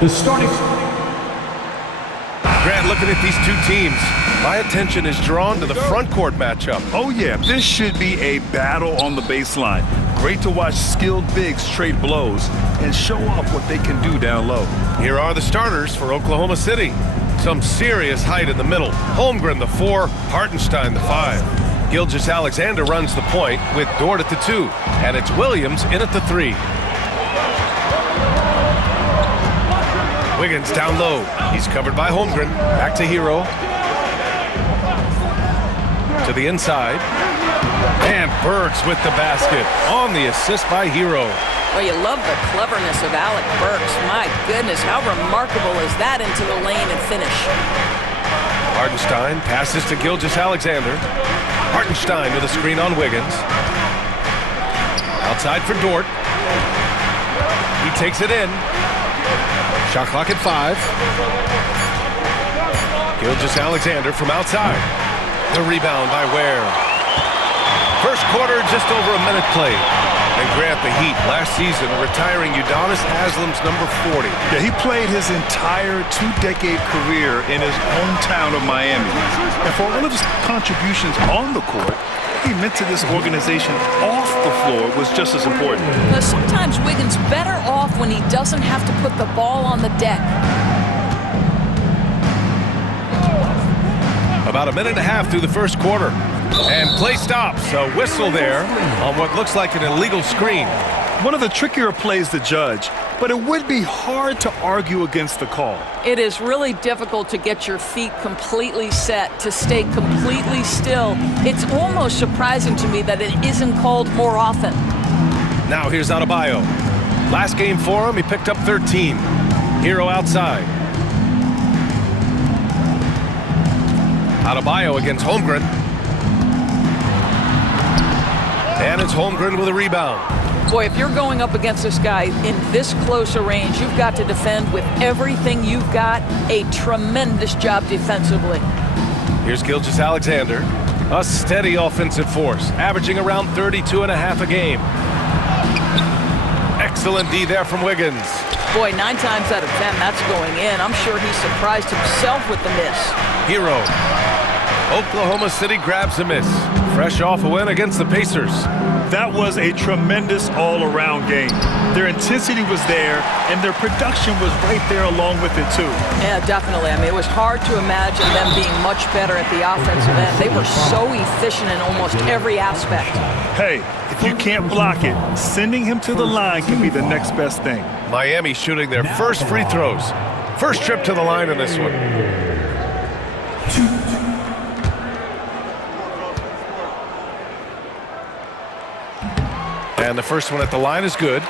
The starting. Grant, looking at these two teams, my attention is drawn to the front court matchup. Oh yeah, this should be a battle on the baseline. Great to watch skilled bigs trade blows and show off what they can do down low. Here are the starters for Oklahoma City. Some serious height in the middle. Holmgren the 4, Hartenstein the 5. Gilgeous-Alexander runs the point with Dort at the 2, and it's Williams in at the 3. Wiggins down low. He's covered by Holmgren. Back to Hero. To the inside. And Burks with the basket on the assist by Hero. Well, you love the cleverness of Alec Burks. My goodness, how remarkable is that into the lane and finish? Hartenstein passes to Gilgeous-Alexander. Hartenstein with a screen on Wiggins. Outside for Dort. He takes it in. Shot clock at 5. Gilgeous-Alexander from outside. The rebound by Ware. First quarter, just over a minute played. And Grant, the Heat, last season, retiring Udonis Haslam's number 40. Yeah, he played his entire 2-decade career in his hometown of Miami. And for all of his contributions on the court, he meant to this organization off the floor was just as important. Now, sometimes Wiggins better off when he doesn't have to put the ball on the deck. About a minute and a half through the first quarter. And play stops. A whistle there on what looks like an illegal screen. One of the trickier plays to judge, but it would be hard to argue against the call. It is really difficult to get your feet completely set, to stay completely still. It's almost surprising to me that it isn't called more often. Now here's Adebayo. Last game for him, he picked up 13. Hero outside. Adebayo against Holmgren. And it's Holmgren with a rebound. Boy, if you're going up against this guy in this close a range, you've got to defend with everything you've got. A tremendous job defensively. Here's Gilgeous-Alexander. A steady offensive force, averaging around 32.5 a game. Excellent D there from Wiggins. Boy, 9 times out of 10, that's going in. I'm sure he surprised himself with the miss. Hero. Oklahoma City grabs a miss. Fresh off a win against the Pacers. That was a tremendous all-around game. Their intensity was there, and their production was right there along with it, too. Yeah, definitely. I mean, it was hard to imagine them being much better at the offensive end. They were so efficient in almost every aspect. Hey, if you can't block it, sending him to the line can be the next best thing. Miami shooting their first free throws. First trip to the line in this one. And the first one at the line is good.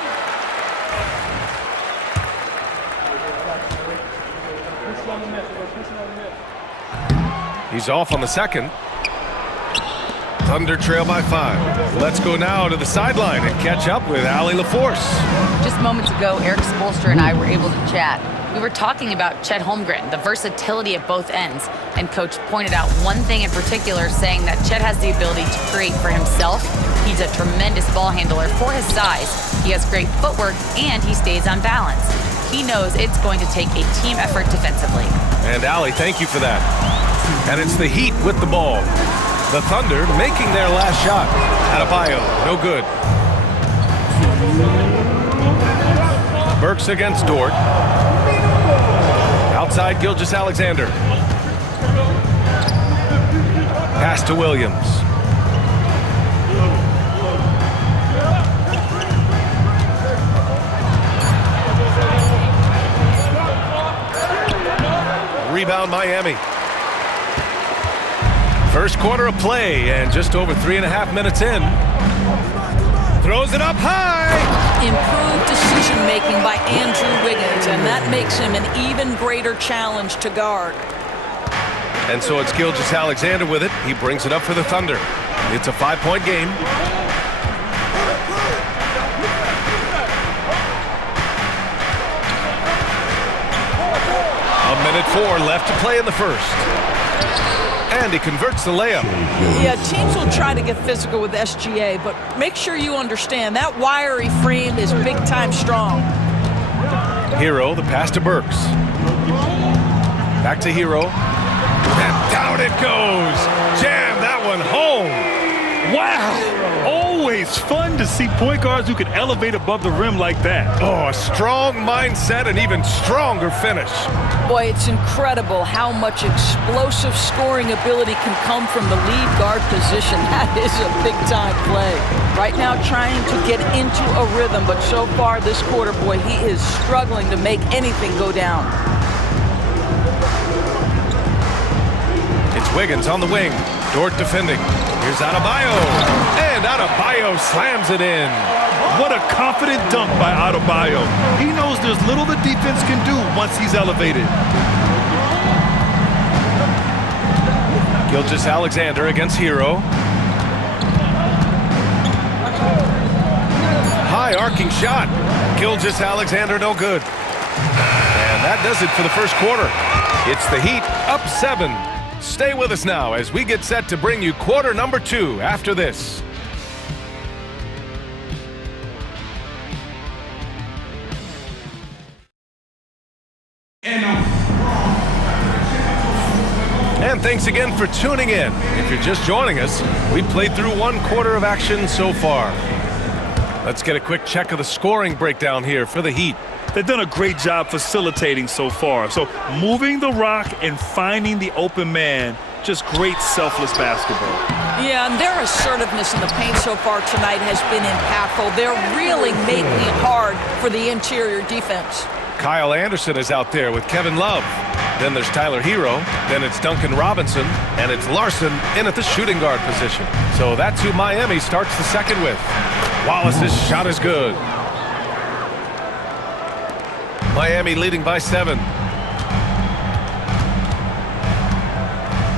He's off on the second. Thunder trail by 5. Let's go now to the sideline and catch up with Allie LaForce. Just moments ago, Eric Spoelstra and I were able to chat. We were talking about Chet Holmgren, the versatility at both ends, and Coach pointed out one thing in particular, saying that Chet has the ability to create for himself. He's a tremendous ball handler for his size. He has great footwork, and he stays on balance. He knows it's going to take a team effort defensively. And Allie, thank you for that. And it's the Heat with the ball. The Thunder making their last shot. Adebayo, no good. Burks against Dort. Outside Gilgeous-Alexander. Pass to Williams. Rebound Miami. First quarter of play and just over 3.5 minutes in. Throws it up high. Improved decision-making by Andrew Wiggins, and that makes him an even greater challenge to guard. And so it's Gilgeous-Alexander with it. He brings it up for the Thunder. It's a 5-point game. A minute 4 left to play in the first. And he converts the layup. Yeah, teams will try to get physical with SGA, but make sure you understand that wiry frame is big-time strong. Hero, the pass to Burks. Back to Hero. And down it goes. Jam that one home. Wow! Always fun to see point guards who can elevate above the rim like that. Oh, a strong mindset and even stronger finish. Boy, it's incredible how much explosive scoring ability can come from the lead guard position. That is a big-time play. Right now trying to get into a rhythm, but so far this quarter, boy, he is struggling to make anything go down. It's Wiggins on the wing. Dort defending. Here's Adebayo. And Adebayo slams it in. What a confident dunk by Adebayo. He knows there's little the defense can do once he's elevated. Gilgeous-Alexander against Hero. High arcing shot. Gilgeous-Alexander no good. And that does it for the first quarter. It's the Heat up 7. Stay with us now as we get set to bring you quarter number 2 after this. And thanks again for tuning in. If you're just joining us, we played through 1 quarter of action so far. Let's get a quick check of the scoring breakdown here for the Heat. They've done a great job facilitating so far. So moving the rock and finding the open man, just great selfless basketball. Yeah, and their assertiveness in the paint so far tonight has been impactful. They're really making it hard for the interior defense. Kyle Anderson is out there with Kevin Love. Then there's Tyler Hero. Then it's Duncan Robinson. And it's Larson in at the shooting guard position. So that's who Miami starts the second with. Wallace's shot is good. Miami leading by 7.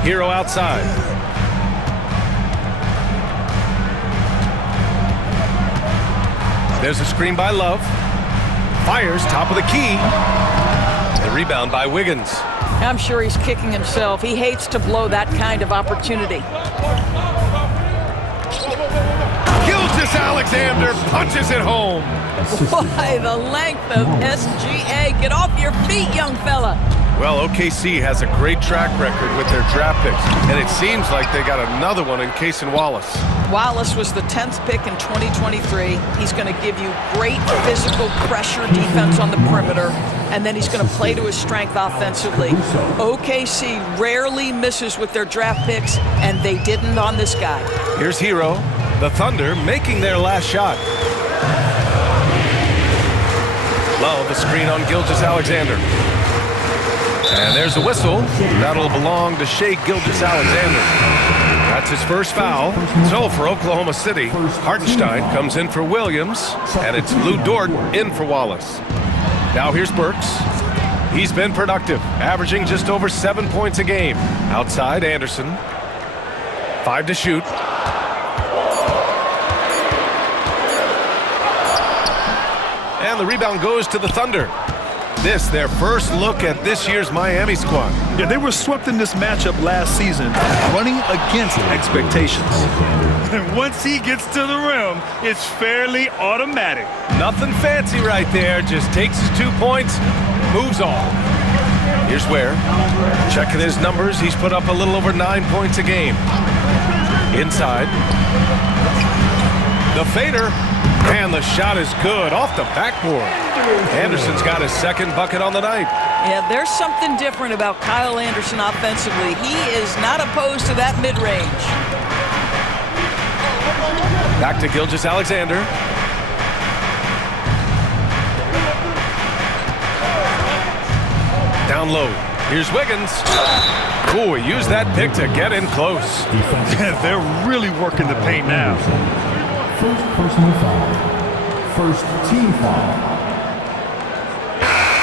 Hero outside. There's a screen by Love. Fires top of the key. The rebound by Wiggins. I'm sure he's kicking himself. He hates to blow that kind of opportunity. Gilgeous-Alexander punches it home. Boy, the length of SGA. Get off your feet, young fella. Well, OKC has a great track record with their draft picks, and it seems like they got another one in Cason Wallace. Wallace was the 10th pick in 2023. He's going to give you great physical pressure defense on the perimeter, and then he's going to play to his strength offensively. OKC rarely misses with their draft picks, and they didn't on this guy. Here's Hero. The Thunder making their last shot. Love the screen on Gilgeous-Alexander. And there's a whistle. That'll belong to Shai Gilgeous-Alexander. That's his first foul. So for Oklahoma City, Hartenstein comes in for Williams, and it's Lou Dort in for Wallace. Now here's Burks. He's been productive, averaging just over 7 points a game. Outside, Anderson. 5 to shoot. And the rebound goes to the Thunder. This, their first look at this year's Miami squad. Yeah, they were swept in this matchup last season, running against expectations. And once he gets to the rim, it's fairly automatic. Nothing fancy right there, just takes his 2 points, moves on. Here's Ware. Checking his numbers, he's put up a little over 9 points a game. Inside. The fader. And the shot is good off the backboard. Anderson's got his second bucket on the night. Yeah, there's something different about Kyle Anderson offensively. He is not opposed to that mid-range. Back to Gilgeous-Alexander. Down low. Here's Wiggins. Oh, he used that pick to get in close. They're really working the paint now. First personal foul. First team foul.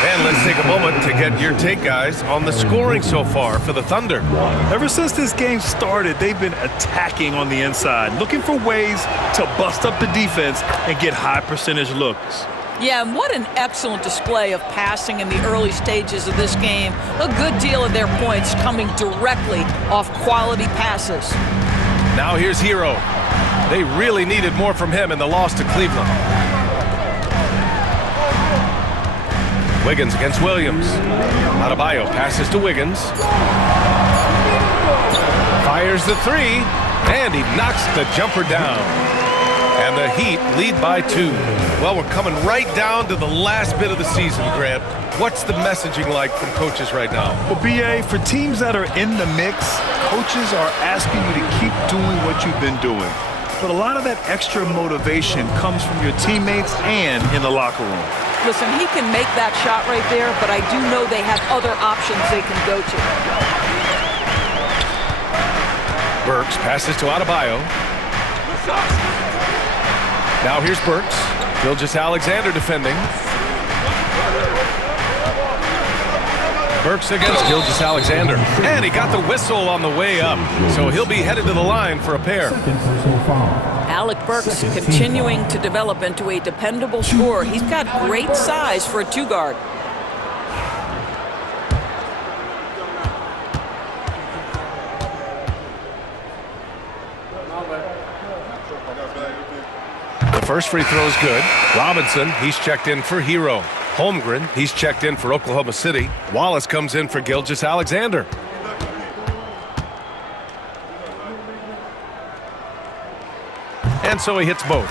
And let's take a moment to get your take, guys, on the scoring so far for the Thunder. Ever since this game started, they've been attacking on the inside, looking for ways to bust up the defense and get high percentage looks. Yeah, and what an excellent display of passing in the early stages of this game. A good deal of their points coming directly off quality passes. Now here's Hero. They really needed more from him in the loss to Cleveland. Wiggins against Williams. Adebayo passes to Wiggins. Fires the three, and he knocks the jumper down. And the Heat lead by 2. Well, we're coming right down to the last bit of the season, Grant. What's the messaging like from coaches right now? Well, BA, for teams that are in the mix, coaches are asking you to keep doing what you've been doing. But a lot of that extra motivation comes from your teammates and in the locker room. Listen, he can make that shot right there, but I do know they have other options they can go to. Burks passes to Adebayo. Now here's Burks. Gilgeous-Alexander defending. Burks against Gilgeous-Alexander. And he got the whistle on the way up. So he'll be headed to the line for a pair. Alec Burks continuing to develop into a dependable scorer. He's got great size for a 2-guard. First free throw is good. Robinson, he's checked in for Hero. Holmgren, he's checked in for Oklahoma City. Wallace comes in for Gilgeous-Alexander. And so he hits both.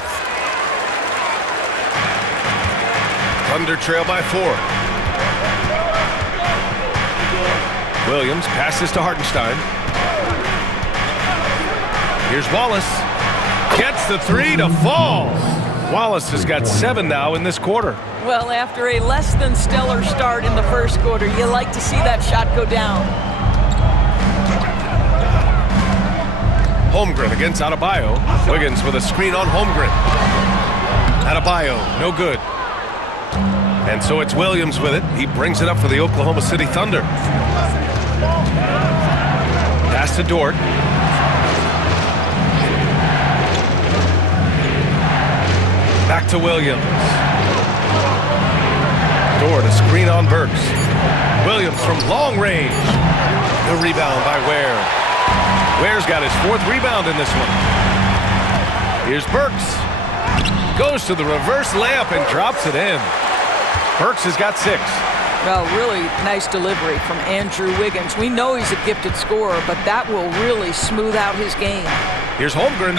Thunder trail by 4. Williams passes to Hartenstein. Here's Wallace. Gets the three to fall. Wallace has got 7 now in this quarter. Well, after a less than stellar start in the first quarter, you like to see that shot go down. Holmgren against Adebayo. Wiggins with a screen on Holmgren. Adebayo, no good. And so it's Williams with it. He brings it up for the Oklahoma City Thunder. Pass to Dort. Back to Williams. Dort, a screen on Burks. Williams from long range. The rebound by Ware. Ware's got his 4th rebound in this one. Here's Burks. Goes to the reverse layup and drops it in. Burks has got 6. Well, really nice delivery from Andrew Wiggins. We know he's a gifted scorer, but that will really smooth out his game. Here's Holmgren.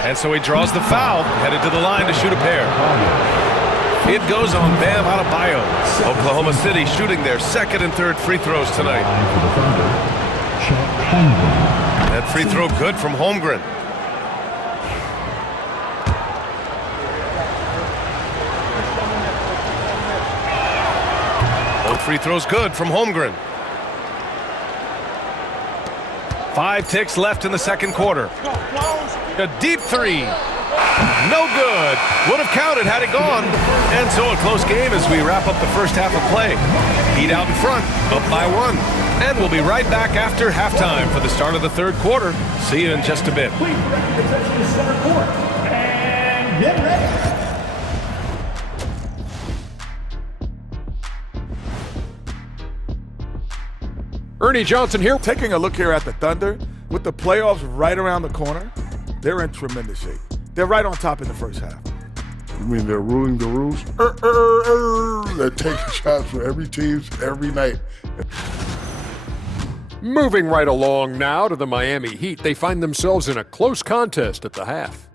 And so he draws the foul, headed to the line to shoot a pair. It goes on Bam Adebayo. Oklahoma City shooting their 2nd and 3rd free throws tonight. That free throw good from Holmgren. Both free throws good from Holmgren. 5 ticks left in the second quarter. A deep three. No good. Would have counted had it gone. And so a close game as we wrap up the first half of play. Heat out in front, up by 1. And we'll be right back after halftime for the start of the third quarter. See you in just a bit. Please direct your attention to center court. And get ready. Ernie Johnson here. Taking a look here at the Thunder, with the playoffs right around the corner, they're in tremendous shape. They're right on top in the first half. You mean they're ruling the rules? They're taking shots for every team every night. Moving right along now to the Miami Heat. They find themselves in a close contest at the half.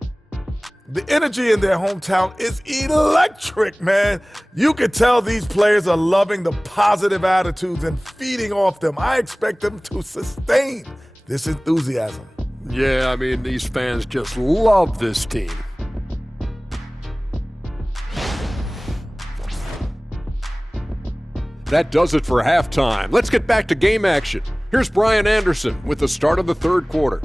The energy in their hometown is electric, man. You can tell these players are loving the positive attitudes and feeding off them. I expect them to sustain this enthusiasm. Yeah, I mean, these fans just love this team. That does it for halftime. Let's get back to game action. Here's Brian Anderson with the start of the third quarter.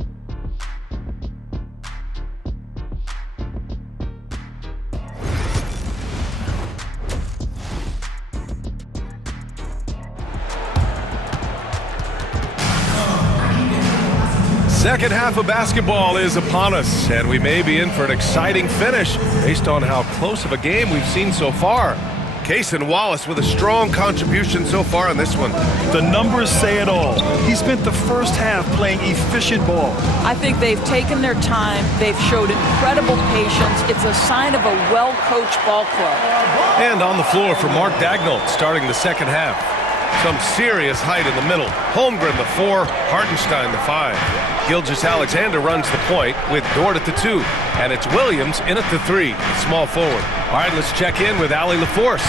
Second half of basketball is upon us, and we may be in for an exciting finish based on how close of a game we've seen so far. Cason Wallace with a strong contribution so far on this one. The numbers say it all. He spent the first half playing efficient ball. I think they've taken their time. They've showed incredible patience. It's a sign of a well-coached ball club. And on the floor for Mark Dagnall starting the second half. Some serious height in the middle. Holmgren the 4, Hartenstein the 5. Gilgeous-Alexander runs the point with Dort at the 2. And it's Williams in at the 3, the small forward. All right, let's check in with Ali LaForce.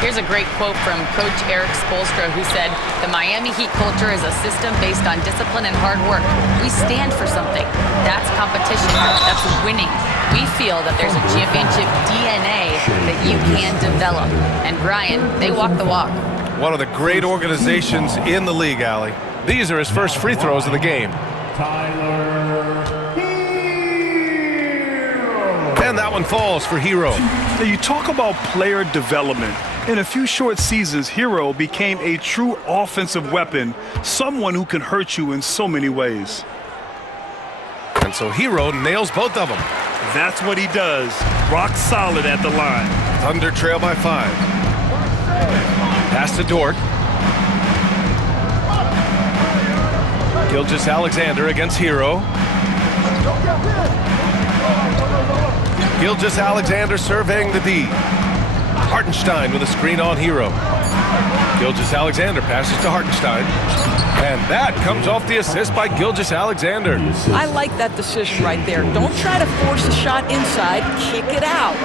Here's a great quote from Coach Eric Spoelstra, who said, "The Miami Heat culture is a system based on discipline and hard work. We stand for something. That's competition. That's winning. We feel that there's a championship DNA that you can develop." And Brian, they walk the walk. One of the great organizations in the league, Ali. These are his first free throws of the game. And that one falls for Hero. Now, you talk about player development. In a few short seasons, Hero became a true offensive weapon, someone who can hurt you in so many ways. And so Hero nails both of them. That's what he does. Rock solid at the line. Thunder trail by 5. Pass to Dort. Gilgeous-Alexander against Hero. Gilgeous-Alexander surveying the D. Hartenstein with a screen on Hero. Gilgeous-Alexander passes to Hartenstein. And that comes off the assist by Gilgeous-Alexander. I like that decision right there. Don't try to force a shot inside. Kick it out.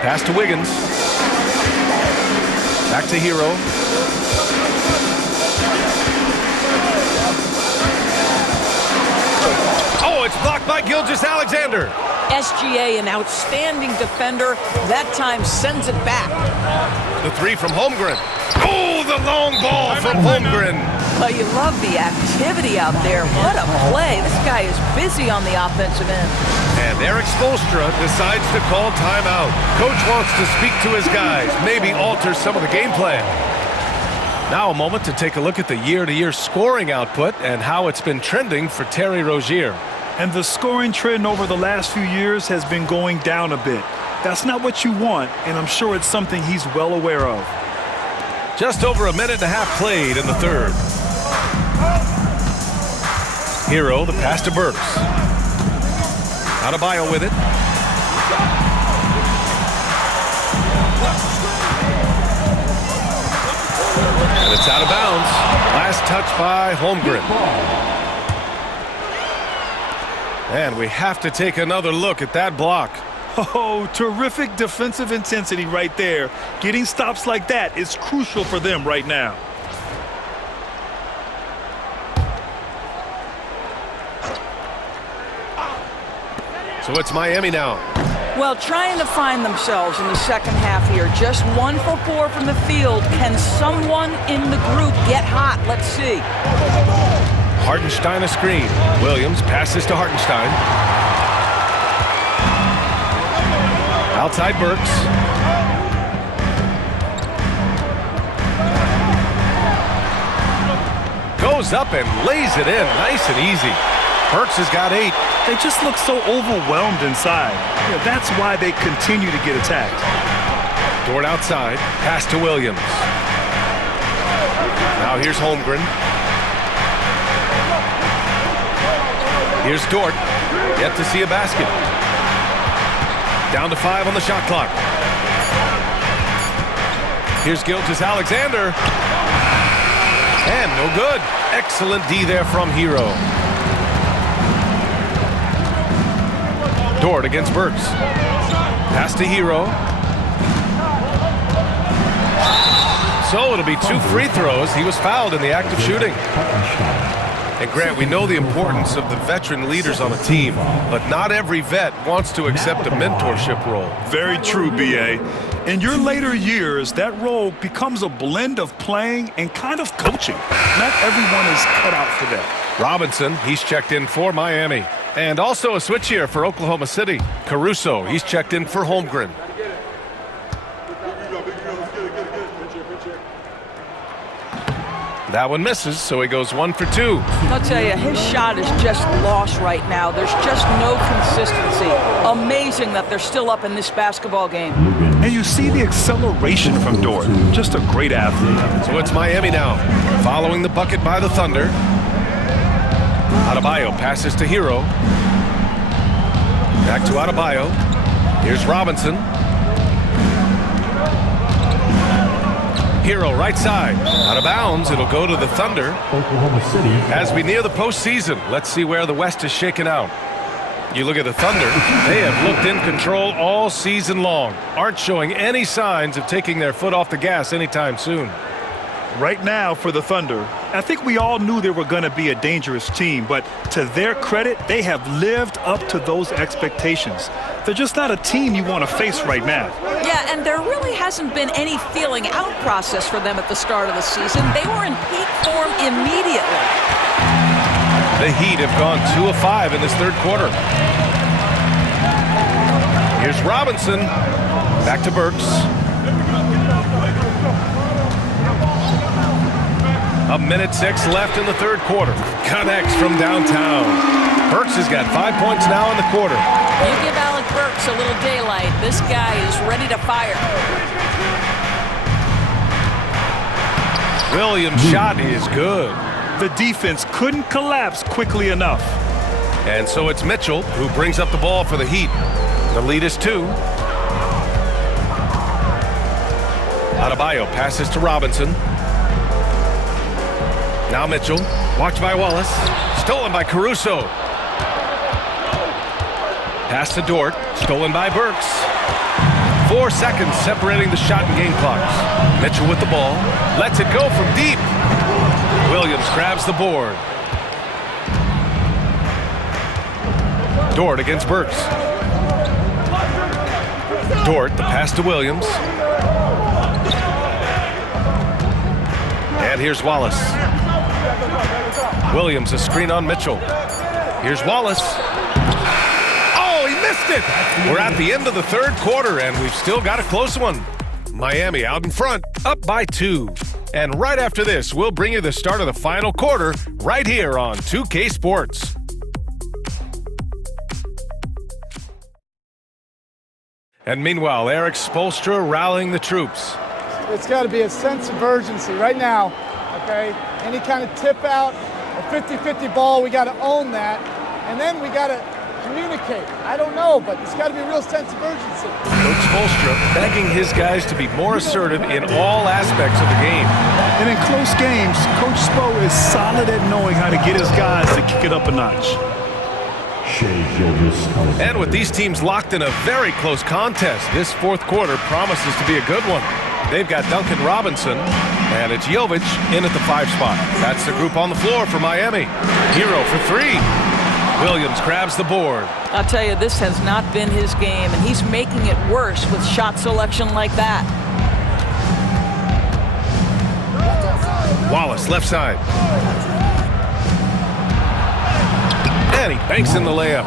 Pass to Wiggins. Back to Hero. Oh, it's blocked by Gilgeous-Alexander. SGA, an outstanding defender, that time sends it back. The 3 from Holmgren. Oh, the long ball from Holmgren. Well, you love the activity out there. What a play. This guy is busy on the offensive end. And Eric Spoelstra decides to call timeout. Coach wants to speak to his guys, maybe alter some of the game plan. Now a moment to take a look at the year-to-year scoring output and how it's been trending for Terry Rozier. And the scoring trend over the last few years has been going down a bit. That's not what you want, and I'm sure it's something he's well aware of. Just over a minute and a half played in the third. Hero, the pass to Burks. Adebayo with it. And it's out of bounds. Last touch by Holmgren. And we have to take another look at that block. Oh, terrific defensive intensity right there. Getting stops like that is crucial for them right now. So it's Miami now. Well, trying to find themselves in the second half here. Just 1 for 4 from the field. Can someone in the group get hot? Let's see. Hartenstein a screen. Williams passes to Hartenstein. Outside Burks. Goes up and lays it in. Nice and easy. Burks has got 8. They just look so overwhelmed inside. Yeah, that's why they continue to get attacked. Dort outside. Pass to Williams. Now here's Holmgren. Here's Dort. Yet to see a basket. Down to 5 on the shot clock. Here's Gilgeous-Alexander. And no good. Excellent D there from Hero. Dort against Burks. Pass to Hero. So it'll be 2 free throws. He was fouled in the act of shooting. And Grant, we know the importance of the veteran leaders on a team, but not every vet wants to accept a mentorship role. Very true, B.A. In your later years, that role becomes a blend of playing and kind of coaching. Not everyone is cut out for that. Robinson, he's checked in for Miami. And also a switch here for Oklahoma City. Caruso, he's checked in for Holmgren. That one misses, so he goes 1 for 2. I'll tell you, his shot is just lost right now. There's just no consistency. Amazing that they're still up in this basketball game. And you see the acceleration from Dort. Just a great athlete. So it's Miami now, following the bucket by the Thunder. Adebayo passes to Hero. Back to Adebayo. Here's Robinson. Hero right side. Out of bounds. It'll go to the Thunder. Oklahoma City. As we near the postseason, let's see where the West is shaken out. You look at the Thunder. They have looked in control all season long. Aren't showing any signs of taking their foot off the gas anytime soon. Right now for the Thunder, I think we all knew they were going to be a dangerous team, but to their credit, they have lived up to those expectations. They're just not a team you want to face right now. Yeah, and there really hasn't been any feeling out process for them at the start of the season. They were in peak form immediately. The Heat have gone 2 of 5 in this third quarter. Here's Robinson. Back to Burks. A minute 6 left in the third quarter. Connects from downtown. Burks has got 5 points now in the quarter. You give Alec Burks a little daylight. This guy is ready to fire. Williams' shot is good. The defense couldn't collapse quickly enough. And so it's Mitchell who brings up the ball for the Heat. The lead is 2. Adebayo passes to Robinson. Now Mitchell, watched by Wallace, stolen by Caruso. Pass to Dort, stolen by Burks. 4 seconds separating the shot and game clocks. Mitchell with the ball, lets it go from deep. Williams grabs the board. Dort against Burks. Dort, the pass to Williams. And here's Wallace. Williams, a screen on Mitchell. Here's Wallace. Oh, he missed it! We're at the end of the third quarter, and we've still got a close one. Miami out in front, up by 2. And right after this, we'll bring you the start of the final quarter right here on 2K Sports. And meanwhile, Eric Spoelstra rallying the troops. It's got to be a sense of urgency right now, okay? Any kind of tip out, a 50-50 ball, we got to own that. And then we got to communicate. I don't know, but it's got to be a real sense of urgency. Coach Spoelstra begging his guys to be more assertive in all aspects of the game. And in close games, Coach Spo is solid at knowing how to get his guys to kick it up a notch. And with these teams locked in a very close contest, this fourth quarter promises to be a good one. They've got Duncan Robinson, and it's Jovic in at the 5 spot. That's the group on the floor for Miami. Hero for 3. Williams grabs the board. I'll tell you, this has not been his game, and he's making it worse with shot selection like that. Wallace, left side. And he banks in the layup.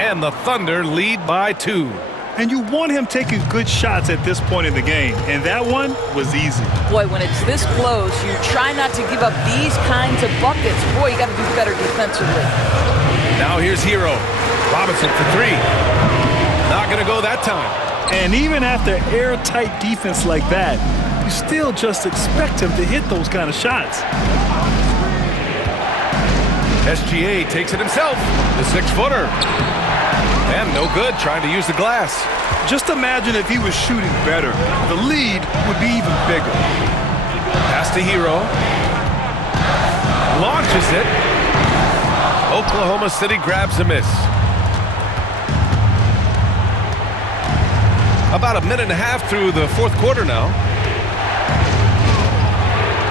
And the Thunder lead by 2. And you want him taking good shots at this point in the game, and that one was easy. Boy, when it's this close, you try not to give up these kinds of buckets. Boy, you got to do better defensively. Now here's Hero. Robinson for 3. Not going to go that time. And even after airtight defense like that, you still just expect him to hit those kind of shots. SGA takes it himself. The 6-footer. And no good, trying to use the glass. Just imagine if he was shooting better. The lead would be even bigger. Pass to Hero. Launches it. Oklahoma City grabs a miss. About a minute and a half through the fourth quarter now.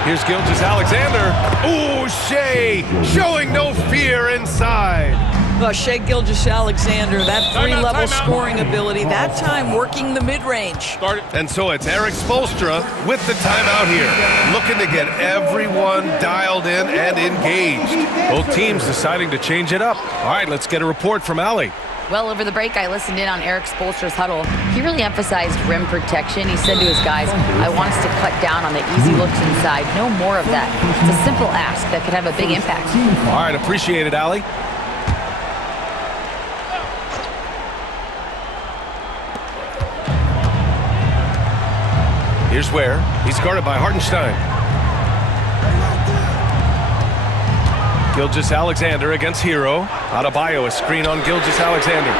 Here's Gilgeous-Alexander. Ooh, Shea showing no fear inside. Well, Shea Gilgeous-Alexander, that 3-level scoring ability, that time working the mid-range. And so it's Eric Spoelstra with the timeout here, looking to get everyone dialed in and engaged. Both teams deciding to change it up. All right, let's get a report from Allie. Well, over the break, I listened in on Eric Spoelstra's huddle. He really emphasized rim protection. He said to his guys, I want us to cut down on the easy looks inside. No more of that. It's a simple ask that could have a big impact. All right, appreciate it, Allie. Here's Ware. He's guarded by Hartenstein. Gilgeous-Alexander against Hero. Adebayo, a screen on Gilgeous-Alexander.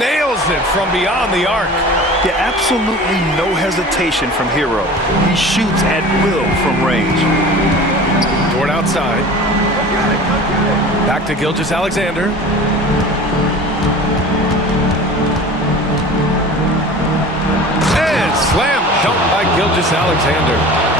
Nails it from beyond the arc. Yeah, absolutely no hesitation from Hero. He shoots at will from range. Dort outside. Back to Gilgeous-Alexander. And slam dunk by Gilgeous-Alexander.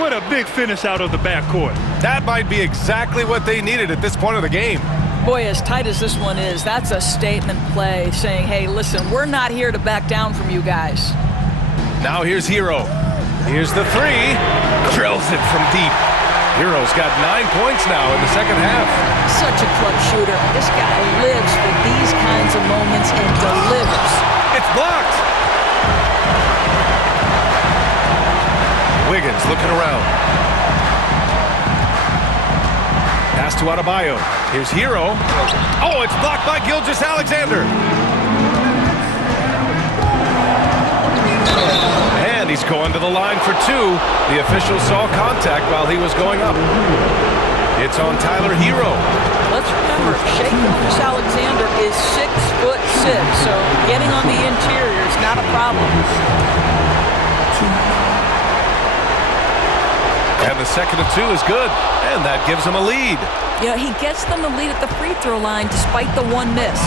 What a big finish out of the backcourt. That might be exactly what they needed at this point of the game. Boy, as tight as this one is, that's a statement play saying, hey, listen, we're not here to back down from you guys. Now here's Hero. Here's the three. Drills it from deep. Hero's got 9 points now in the second half. Such a clutch shooter. This guy lives for these kinds of moments and delivers. It's blocked. Wiggins looking around. Pass to Adebayo. Here's Hero. Oh, it's blocked by Gilgeous-Alexander. And he's going to the line for two. The official saw contact while he was going up. It's on Tyler Hero. Let's remember, Shai Gilgeous-Alexander is 6'6", so getting on the interior is not a problem. And the second of two is good, and that gives him a lead. Yeah, he gets them the lead at the free throw line despite the one miss.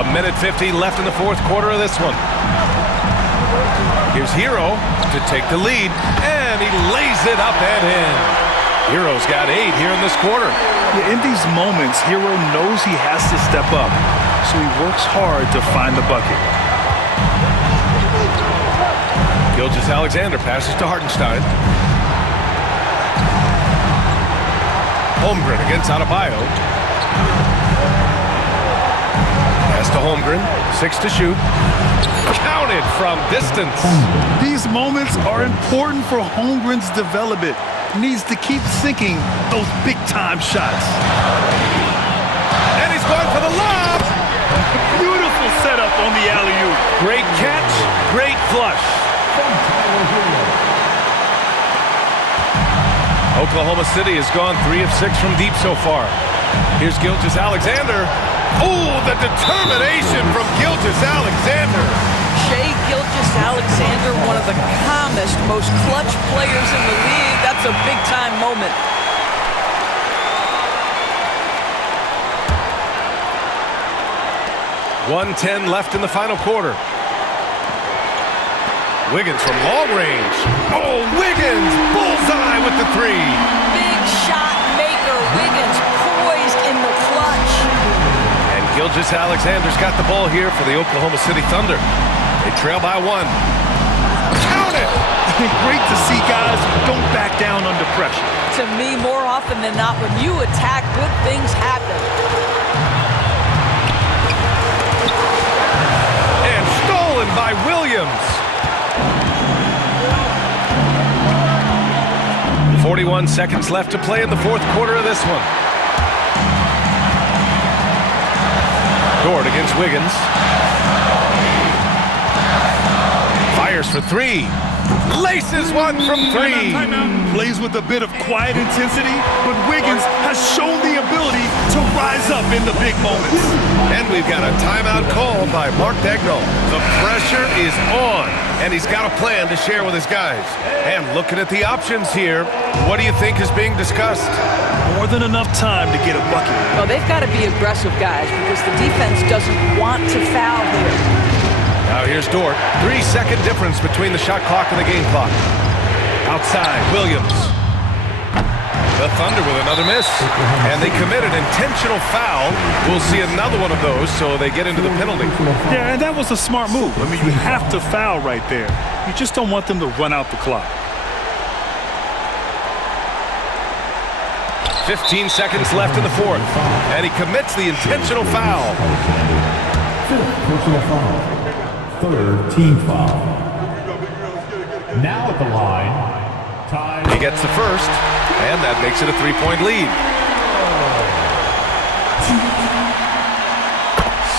A minute 50 left in the fourth quarter of this one. Here's Hero to take the lead, and he lays it up and in. Hero's got 8 here in this quarter. Yeah, in these moments, Hero knows he has to step up, so he works hard to find the bucket. Gilgeous-Alexander passes to Hartenstein. Holmgren against Adebayo. Pass to Holmgren. 6 to shoot. Counted from distance. These moments are important for Holmgren's development. He needs to keep sinking those big-time shots. And he's going for the lob. Beautiful setup on the alley-oop. Great catch, great flush. Oklahoma City has gone 3 of 6 from deep so far. Here's Gilgeous-Alexander. Oh, the determination from Gilgeous-Alexander. Shai Gilgeous-Alexander, one of the calmest, most clutch players in the league. That's a big-time moment. .110 left in the final quarter. Wiggins from long range. Oh, Wiggins! Bullseye with the three. Big shot maker. Wiggins poised in the clutch. And Gilgeous-Alexander's got the ball here for the Oklahoma City Thunder. They trail by 1. Count it! Great to see guys who don't back down under pressure. To me, more often than not, when you attack, good things happen. And stolen by Williams. 41 seconds left to play in the fourth quarter of this one. Dort against Wiggins. Fires for 3. Laces one from 3. Plays with a bit of quiet intensity, but Wiggins has shown the ability to rise up in the big moments. And we've got a timeout called by Mark Dagnall. The pressure is on, and he's got a plan to share with his guys. And looking at the options here, what do you think is being discussed? More than enough time to get a bucket. Well, they've got to be aggressive, guys, because the defense doesn't want to foul here. Now here's Dort. 3-second difference between the shot clock and the game clock. Outside, Williams. The Thunder with another miss. And they commit an intentional foul. We'll see another one of those, so they get into the penalty. Yeah, and that was a smart move. I mean, you have to foul right there. You just don't want them to run out the clock. 15 seconds left in the fourth, and he commits the intentional foul. Personal foul. Third team foul. Now at the line, He gets the first, and that makes it a 3-point lead.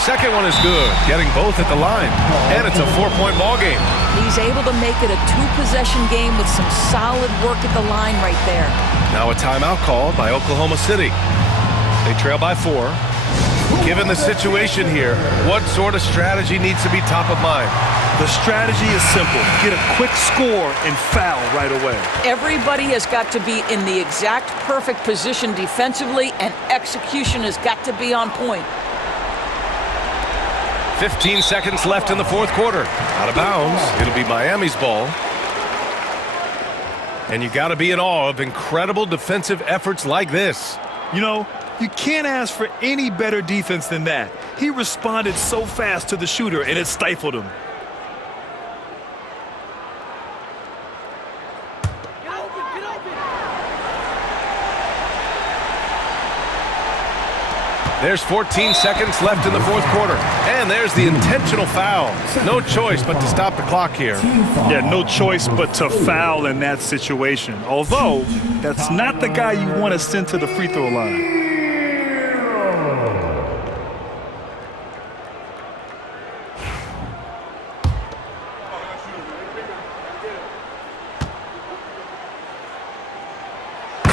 Second one is good, getting both at the line, and it's a 4-point ball game. He's able to make it a 2-possession game with some solid work at the line right there. Now a timeout called by Oklahoma City. They trail by 4. Given the situation here, what sort of strategy needs to be top of mind? The strategy is simple. Get a quick score and foul right away. Everybody has got to be in the exact perfect position defensively, and execution has got to be on point. 15 seconds left in the fourth quarter. Out of bounds. It'll be Miami's ball. And you got to be in awe of incredible defensive efforts like this. You know, you can't ask for any better defense than that. He responded so fast to the shooter, and it stifled him. There's 14 seconds left in the fourth quarter. And there's the intentional foul. No choice but to stop the clock here. Yeah, no choice but to foul in that situation. Although, that's not the guy you want to send to the free throw line.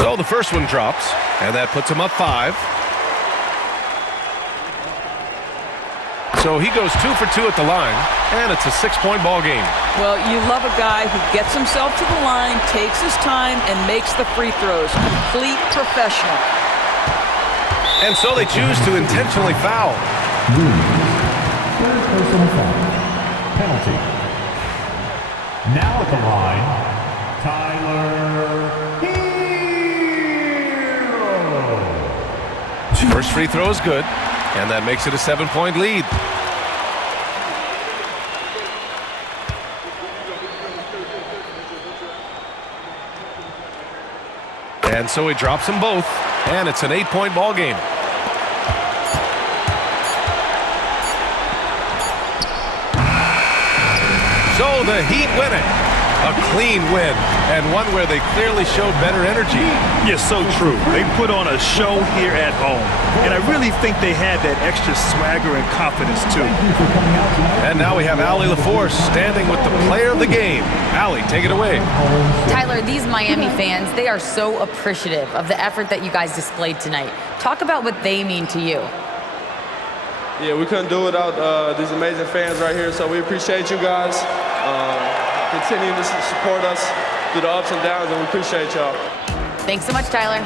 So the first one drops, and that puts him up 5. So he goes 2 for 2 at the line, and it's a 6-point ball game. Well, you love a guy who gets himself to the line, takes his time, and makes the free throws. Complete professional. And so they choose to intentionally foul. third personal foul. Penalty. Now at the line, Tyler Hero. First free throw is good, and that makes it a 7-point lead. And so he drops them both, and it's an 8-point ball game. So the Heat win it. A clean win, and one where they clearly showed better energy. Yeah, so true. They put on a show here at home, and I really think they had that extra swagger and confidence, too. And now we have Allie LaForce standing with the player of the game. Allie, take it away. Tyler, these Miami fans, they are so appreciative of the effort that you guys displayed tonight. Talk about what they mean to you. Yeah, we couldn't do it without these amazing fans right here, so we appreciate you guys. Continue to support us through the ups and downs, and we appreciate y'all. Thanks so much, Tyler.